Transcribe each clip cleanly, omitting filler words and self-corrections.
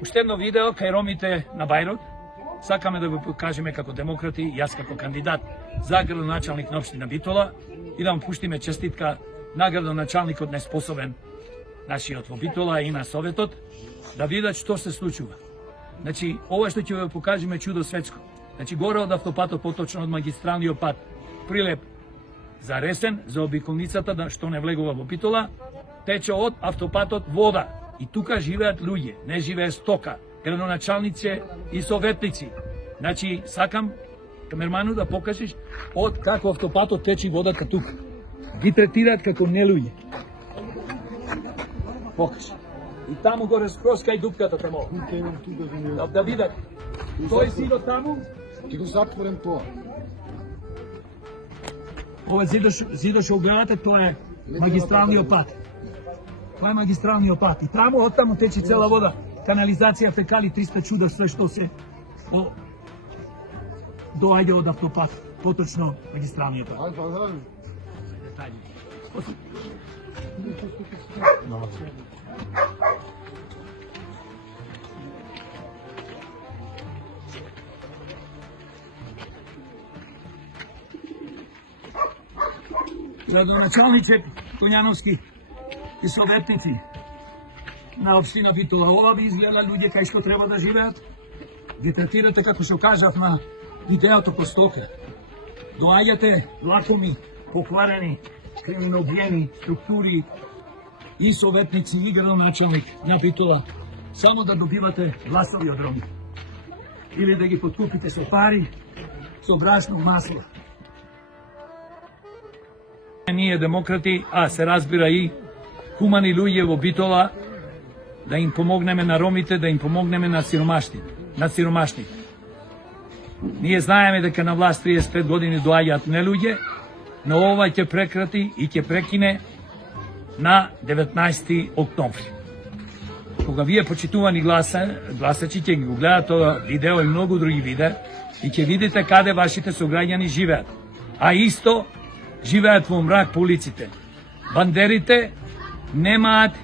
Уште едно видео кај ромите на Бајрот. Сакаме да го покажеме како демократи, јас како кандидат за градоначалник на општина Битола и да му пуштиме честитка на градоначалникот неспособен нашиот во Битола и на Советот, да видат што се случува. Значи, ова што ќе го покажеме чудо светско. Значи, горе од автопатот, поточно од магистралниот пат, прилеп за Ресен, за обиколницата, што не влегува во Битола, тече од автопатот вода. И тука живеат луѓе, не живее стока, градоначалници и советници. Значи, сакам камерману да покажеш од како автопатот тече водата тука. Ги третираат како нелуѓе. Покажи. И таму горе скроз кај дупката тамо. Да видат. Тој зидот таму. Ти го затворен тоа. Ова зидот што гледате, тоа е магистралниот пат. Тоа е магистралниот пат. И таму, оттаму тече цела вода. Канализација, фекали, 300 чуда, све што се доаѓа од автопат. Поточно магистралниот пат. Градоначалничек Коњановски и советници на општина Битола. Ова ви изгледа луѓе кај што треба да живеат. Ги третирате, како што кажав на видеото по стока. Доаѓате лакоми, покварени, криминогени структури и советници и градоначалник на Битола само да добивате гласови од роми. Или да ги подкупите со пари, со брашно масло. Ние демократи, а се разбира и хумани луѓе во Битола, да им помогнеме на ромите, да им помогнеме на сиромашните. Ние знаеме дека на власт 35 години доаѓаат нелуѓе, но ова ќе прекрати и ќе прекине на 19 октомври. Кога вие почитувани гласачи ќе ги го гледат ова видео и многу други видеа и ќе видите каде вашите сограѓани живеат. А исто живеат во мрак по улиците. Бандерите немаат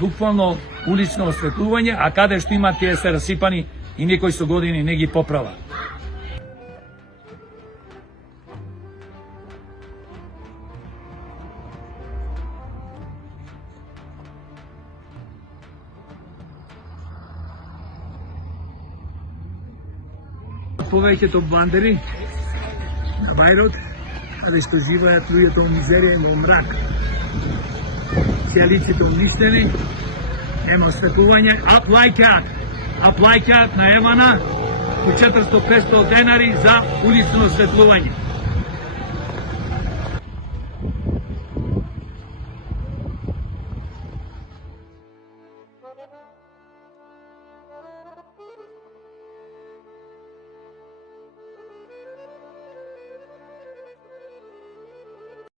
буквално улично осветлување, а каде што имаат тие се расипани и некој со години не ги поправа. Повеќето бандери на Бајрот, каде што живеат луѓето во мизерија и во мрак. Сјалиците уништени, нема осветлување, а плаќаат на Емана по 400-500 денари за улично осветлување.